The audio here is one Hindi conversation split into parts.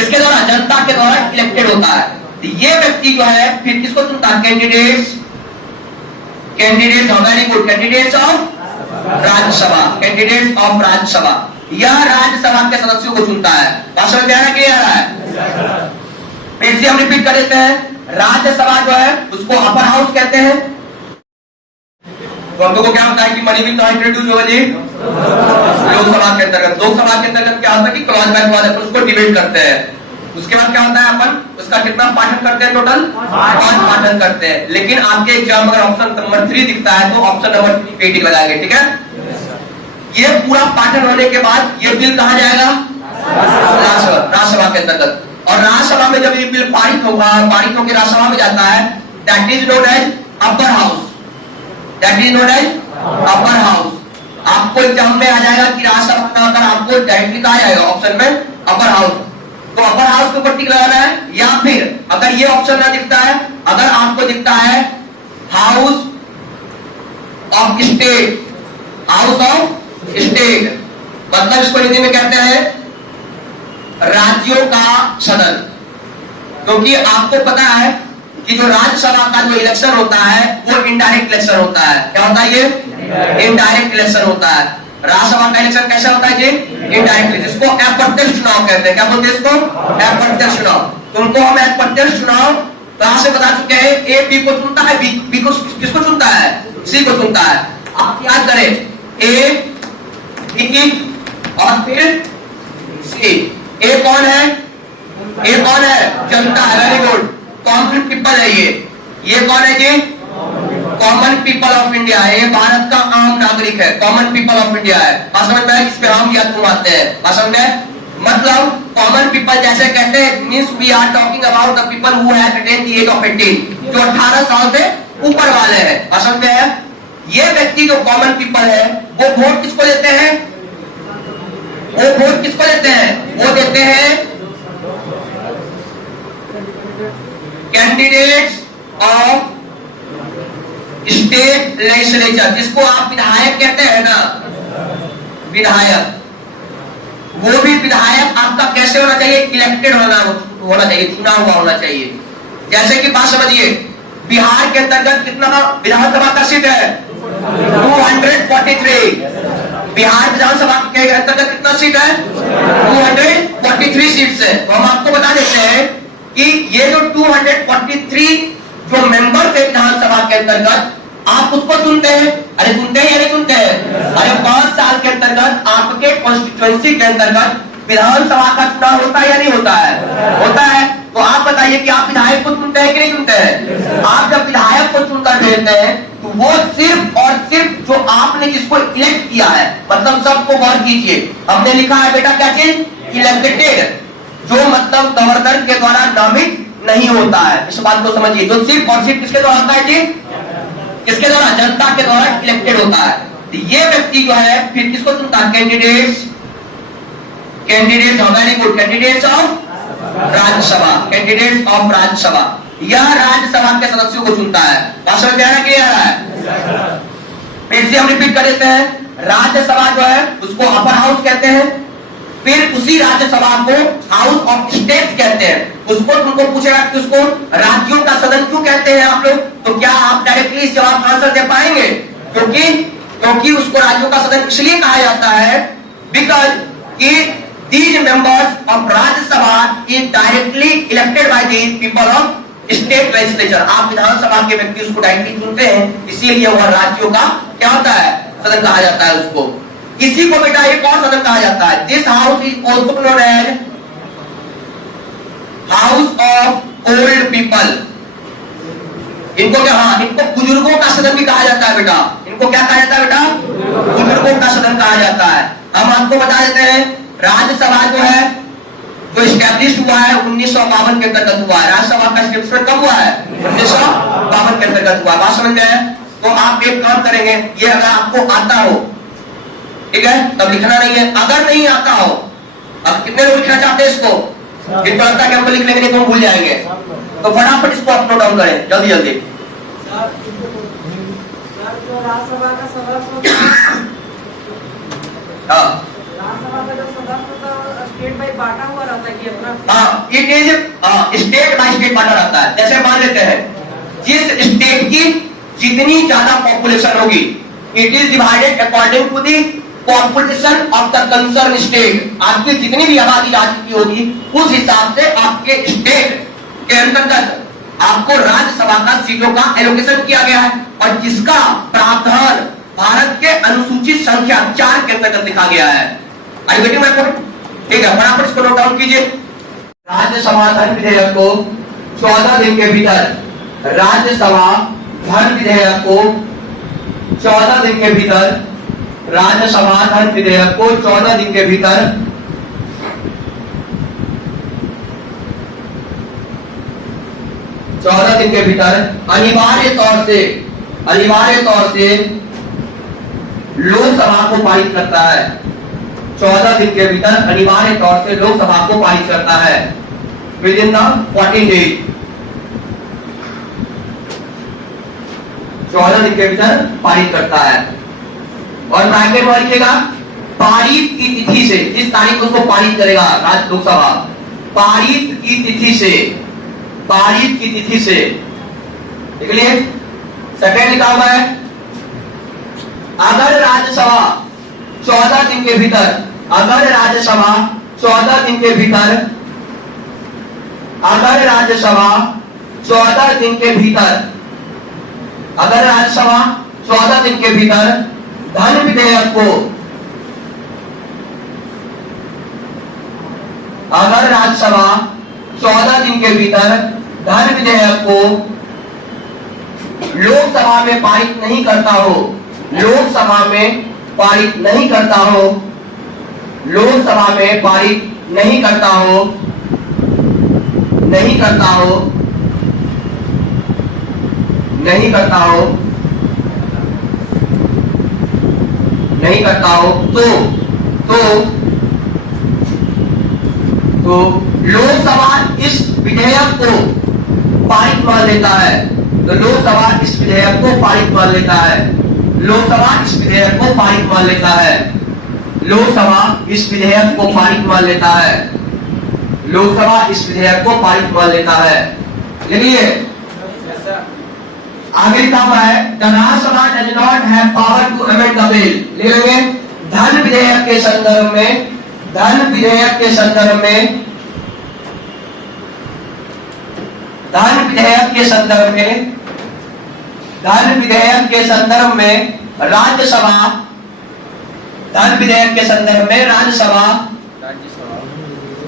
किसके द्वारा? जनता के द्वारा इलेक्टेड होता है। तो ये व्यक्ति जो है फिर किसको चुनता है? Candidates very good, candidates of Rajya Sabha, candidates of Rajya Sabha, यह राज्यसभा के सदस्यों को चुनता है। भाषण में आना क्लियर है? फिर से हम रिपीट कर देते हैं, राज्यसभा जो है उसको अपर हाउस कहते हैं। तो हम लोगों को क्या होता है कि मनी बिल कहां इंट्रोड्यूस होगा जी? लोकसभा के अंतर्गत। लोकसभा के अंतर्गत क्या होता है कि क्लॉज बाय क्लॉज अपन उसको डिबेट करते हैं। उसके बाद क्या होता है, अपन उसका कितना पाठन करते हैं? टोटल 5 पाठन करते हैं। लेकिन आपके एग्जाम अगर ऑप्शन नंबर 3 दिखता है तो ऑप्शन नंबर 3 पे टिक लगाएंगे, ठीक है? ये पूरा पाठन होने के बाद ये बिल कहां जाएगा? राज्यसभा के अंतर्गत। और राज्यसभा में जब ये बिल पारित होकर राज्यसभा में जाता है, that is known as upper house, that is known as upper house. आपको एग्जाम में आ जाएगा कि राज्यसभा का अगर आपको डायरेक्टली कहा जाएगा ऑप्शन में अपर हाउस, तो अपर हाउस के ऊपर टिक लगाना है। या फिर अगर ये ऑप्शन ना दिखता है, अगर आपको दिखता है house of state, house of state मतलब इसको हिंदी में कहते हैं राज्यों का सदन। क्योंकि आपको पता है कि जो राज्यसभा का जो इलेक्शन होता है वो इनडायरेक्ट इलेक्शन होता है। क्या होता है? ये इनडायरेक्ट इलेक्शन होता है। राज्यसभा का इलेक्शन कैसा होता है जी? इनडायरेक्टली, जिसको अप्रत्यक्ष चुनाव कहते हैं। क्या बोलते हैं इसको? अप्रत्यक्ष चुनाव। तुमको हम अप्रत्यक्ष चुनाव क्लास से बता चुके हैं। ए बी को चुनता है, बी को किसको चुनता है? सी को चुनता है। आप याद करें, ए बी और फिर सी। ए कौन है? ए कौन है? जनता है, वेरी गुड, कॉमन पीपल है ये कौन है जी? कॉमन पीपल ऑफ इंडिया है, ये भारत का आम नागरिक है, कॉमन पीपल ऑफ इंडिया है। बात समझ में? इस पे हम या तुम आते हैं, बात समझ में? मतलब कॉमन पीपल जैसे कहते हैं, means we are talking about the people who have attend the age of 18, जो 18 साल से ऊपर वाले हैं। बात समझ में है? ये व्यक्ति जो कॉमन पीपल है वो वोट किसको देते हैं? वो वोट किसको देते हैं? वो देते हैं कैंडिडेट्स ऑफ स्टेट लेजिस्लेचर, जिसको आप विधायक कहते हैं ना, विधायक। वो भी विधायक आपका कैसे होना चाहिए? इलेक्टेड होना चाहिए, चुना हुआ होना चाहिए। जैसे कि बात समझिए, बिहार के अंतर्गत कितना विधानसभा का सीट है? 243। बिहार विधानसभा के अंतर्गत कितना सीट है? 243 सीट है। तो हम आपको बता देते हैं कि ये जो 243 जो मेंबर है विधानसभा के अंतर्गत, आप उसको चुनते हैं। अरे चुनते हैं या नहीं चुनते हैं? अरे 5 साल के अंतर्गत आपके कॉन्स्टिट्यूएंसी के अंतर्गत विधानसभा का चुनाव होता है या नहीं होता है? होता है। तो आप बताइए कि आप विधायक को चुनते हैं कि नहीं चुनते हैं? आप जब विधायक को चुनकर देते हैं तो वो सिर्फ और सिर्फ जो आपने जिसको इलेक्ट किया है, मतलब सबको गौर कीजिए, हमने लिखा है बेटा क्या चीज? इलेक्टेड, जो मतलब गवर्नर के द्वारा नामित नहीं होता है। इस बात को समझिए, जो सिर्फ और सिर्फ किसके द्वारा होता है जी? किसके द्वारा? जनता के द्वारा इलेक्टेड होता है। तो ये व्यक्ति जो है फिर किसको चुनता है? Candidates very good, candidates of Rajya Sabha, candidates of Rajya Sabha, यह राज्यसभा के सदस्यों को चुनता है। भाषण में आना क्लियर है? फिर से हम रिपीट कर देते हैं, राज्यसभा जो है उसको अपर हाउस कहते हैं। फिर उसी राज्यसभा को हाउस ऑफ स्टेट कहते हैं। उसको तुमको पूछेगा कि उसको राज्यों का सदन क्यों कहते हैं आप लोग, तो क्या आप डायरेक्टली इस जवाब का आंसर दे पाएंगे? क्योंकि उसको राज्यों का सदन इसलिए कहा जाता है बिकॉज कि these members of Rajya Sabha is directly elected by the people of state legislature। आप विधानसभा के व्यक्ति उसको डायरेक्टली चुनते हैं, इसीलिए वह राज्यों का क्या होता है? सदन कहा जाता है उसको। इसी को बेटा एक और सदन कहा जाता है। This house is also known as house of old people. इनको क्या? हाँ, इनको बुजुर्गों का सदन भी कहा जाता है बेटा। इनको क्या कहा जाता है बेटा? बुजुर्गों का सदन कहा जाता है। हम आपको बता देते हैं, राज्यसभा जो है जो स्टैब्लिश हुआ है 1952 के अंतर्गत हुआ है। राज्यसभा का एस्टेब्लिशमेंट कब हुआ है? 1952 के अंतर्गत हुआ है। बात समझ में? तो आप एक काम करेंगे, ये अगर आपको आता हो, ठीक है, तब लिखना नहीं है। अगर नहीं आता हो, अब कितने लोग लिखना चाहते हैं इसको? जिनको लगता है कि हमको लिख लेंगे नहीं तो हम भूल जाएंगे, तो फटाफट इसको आप नोट डाउन करें जल्दी जल्दी। राज्यसभा का सदस्य हाँ, राज्यसभा का जो सदस्य होता है स्टेट बाई बांटा हुआ रहता है कि अपना। हाँ, it is state by state बांटा रहता है। जैसे मान लेते हैं जिस स्टेट की जितनी ज्यादा पॉपुलेशन होगी, it is divided according to the population of the concern state. आपकी जितनी भी आबादी राज्य की होगी उस हिसाब से आपके स्टेट के अंतर्गत आपको राज्यसभा का सीटों का एलोकेशन किया गया है, और जिसका प्रावधान भारत के अनुसूचित संख्या 4 के अंतर्गत लिखा गया है। I getting my point? ठीक है, फटाफट इसको नोट डाउन कीजिए। राज्यसभा धन विधेयक को 14 दिन के भीतर, राज्यसभा धन विधेयक को 14 दिन के भीतर, राज्यसभा धन विधेयक को 14 दिन के भीतर 14 दिन के भीतर अनिवार्य तौर से लोकसभा को पारित करता है। 14 दिन के भीतर अनिवार्य तौर से लोकसभा को पारित करता है, विद इन द 14 डेज। 14 दिन के भीतर पारित करता है, और ब्रैकेट में लिखिएगा पारित की तिथि से, जिस तारीख को उसको पारित करेगा राज्य लोकसभा, पारित की तिथि से, पारित की तिथि से। देख लिए सेकंड लिखा हुआ है, अगर राज्यसभा 14 दिन के भीतर, अगर राज्यसभा 14 दिन के भीतर, अगर राज्यसभा 14 दिन के भीतर, अगर राज्यसभा 14 दिन के भीतर धन विधेयक को, अगर राज्यसभा 14 दिन के भीतर धन विधेयक को लोकसभा में पारित नहीं करता हो, लोकसभा में पारित नहीं करता हो, लोकसभा में पारित नहीं करता हो, नहीं करता हो, नहीं करता हो, नहीं करता हो, तो लोकसभा इस विधेयक को पारित मान लेता है। तो लोकसभा इस विधेयक को पारित मान लेता है, लोकसभा इस विधेयक को पारित मान लेता है, लोकसभा इस विधेयक को पारित मान लेता है, लोकसभा इस विधेयक को पारित मान लेता है। चलिए आगे लिखा हुआ है, the Rajya Sabha does not have power to amend the bill. लिख लेंगे धन विधेयक के संदर्भ में, धन विधेयक के संदर्भ में, धन विधेयक के संदर्भ में, धन विधेयक के संदर्भ में राज्यसभा, धन विधेयक के संदर्भ में राज्यसभा,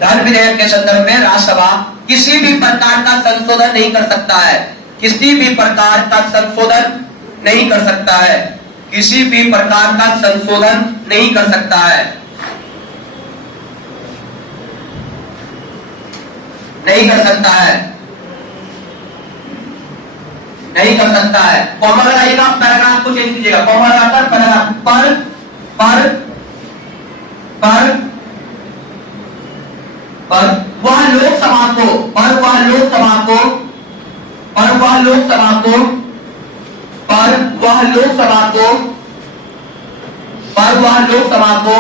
धन विधेयक के संदर्भ में राज्यसभा किसी भी प्रकार का संशोधन नहीं कर सकता है, किसी भी प्रकार का संशोधन नहीं कर सकता है, किसी भी प्रकार का संशोधन नहीं कर सकता है, नहीं कर सकता है, नहीं कर सकता है। कॉमा लगाइएगा, पैराग्राफ को चेंज कीजिएगा, कॉमा लगाकर पैराग्राफ पर पर पर पर वह लोकसभा को, पर वह लोकसभा को, पर वह लोकसभा को, पर वह लोकसभा को, पर वह लोकसभा को,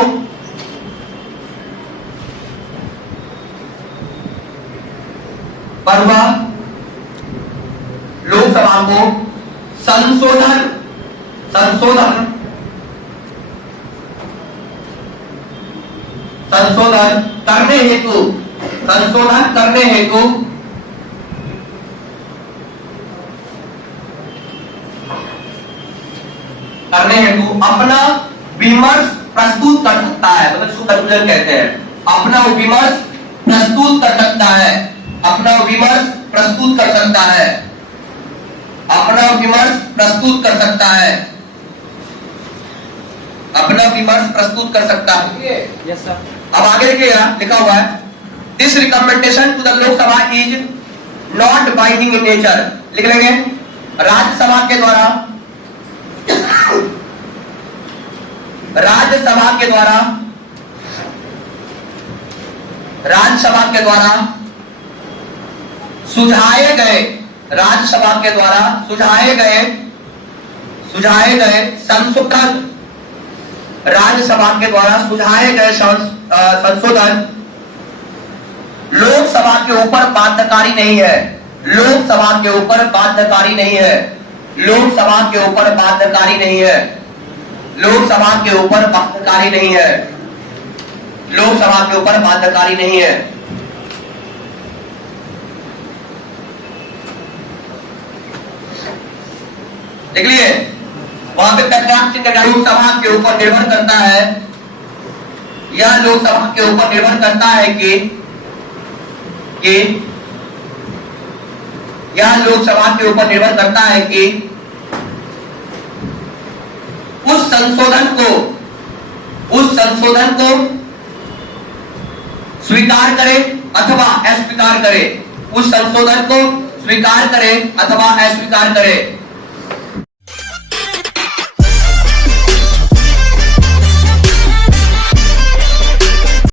पर वह लोकसभा को संशोधन, संशोधन, संशोधन करने हेतु, संशोधन करने हेतु अपना विमर्श प्रस्तुत कर सकता है, मतलब इसको कंक्लूजन कहते हैं। अपना विमर्श प्रस्तुत कर सकता है, अपना विमर्श प्रस्तुत कर सकता है, अपना विमर्श प्रस्तुत कर सकता है, अपना विमर्श प्रस्तुत कर सकता है। Yes sir. अब आगे देखिएगा, लिखा हुआ है this recommendation to the Lok Sabha is not binding in nature. लिख लेंगे राज्यसभा के द्वारा, राज्यसभा के द्वारा, राज्यसभा के द्वारा सुझाए गए, राज्यसभा के द्वारा सुझाए गए, सुझाए गए संशोधन, राज्यसभा के द्वारा सुझाए गए संशोधन लोकसभा के के ऊपर बाध्यकारी नहीं है, लोकसभा के ऊपर बाध्यकारी नहीं है, लोकसभा के ऊपर बाध्यकारी नहीं है, लोकसभा के ऊपर बाध्यकारी नहीं है, लोकसभा के ऊपर बाध्यकारी नहीं है। देख लिए वहां पे तर्कवाद चिन्ह लगा, लोकसभा के ऊपर निर्भर करता है, यह लोकसभा के ऊपर निर्भर करता है कि यह लोकसभा के ऊपर निर्भर करता है कि उस संशोधन को स्वीकार करे अथवा अस्वीकार करे, उस संशोधन को स्वीकार करे अथवा अस्वीकार करे।